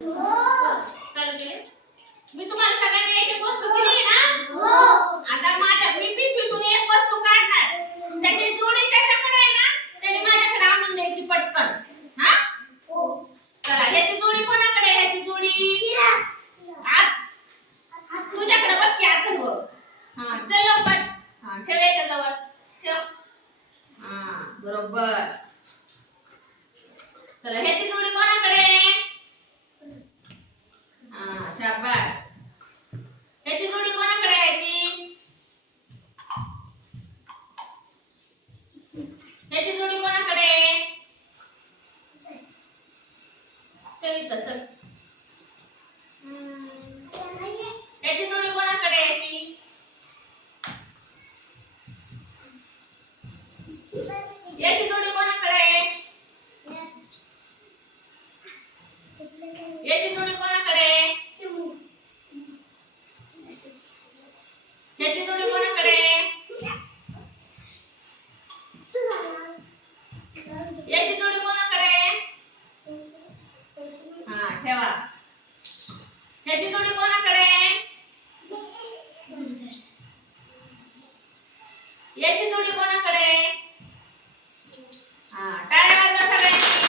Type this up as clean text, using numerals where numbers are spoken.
चालू केले. मी तुम्हाला सगळ्यांना एक वस्तू दिली ना. आता माझ्या मी पिशवीतून एक वस्तू काढणार. त्याची जोडी त्याच्याकडे आहे ना, त्याने माझ्याकडे आणून द्यायची पटकन. हा? चला, याची जोडी कोणाकडे आहे? याची जोडी तुझ्याकडे बघ की आता बघ. हा, चल लवकर. हा, ठेव याच्याजवळ. ठेव. हा, बरोबर. चला, ह्याची जोडी कोणाकडे आहे? हा, शाबास. ह्याची जोडी कोणाकडे आहे ती? ह्याची जोडी कोणाकडे आहे? चल इथं चल. ह्याची जोडी कोणाकडे आहे ती? याची जोडी कोणाकडे आहे? याची जोडी कोणाकडे आहे? याची जोडी कोणाकडे आहे? याची जोडी कोणाकडे आहे? हा, ठेवा. याची जोडी